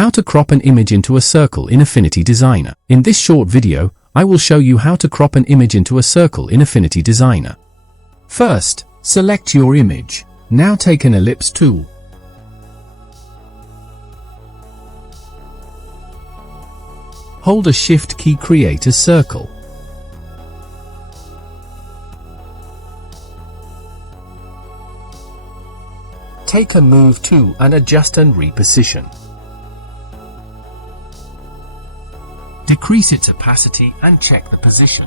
How to crop an image into a circle in Affinity Designer. In this short video, I will show you how to crop an image into a circle in Affinity Designer. First, select your image. Now take an ellipse tool. Hold a Shift key, create a circle. Take a move tool and adjust and reposition. Decrease its opacity and check the position.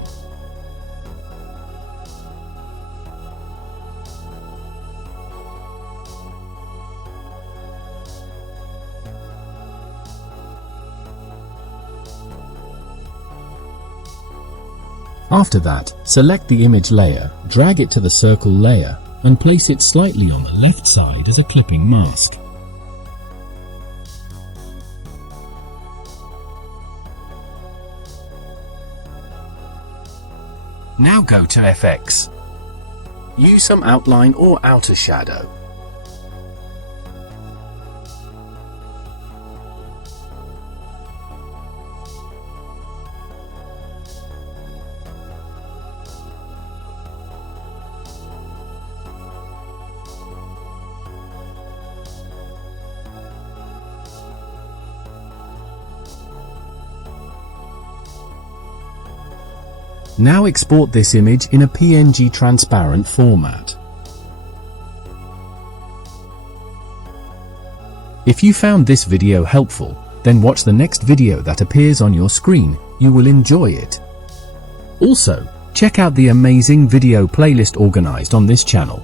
After that, select the image layer, drag it to the circle layer, and place it slightly on the left side as a clipping mask. Now go to FX. Use some outline or outer shadow. Now export this image in a PNG transparent format. If you found this video helpful, then watch the next video that appears on your screen. You will enjoy it. Also, check out the amazing video playlist organized on this channel.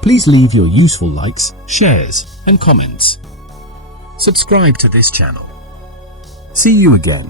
Please leave your useful likes, shares, and comments. Subscribe to this channel. See you again.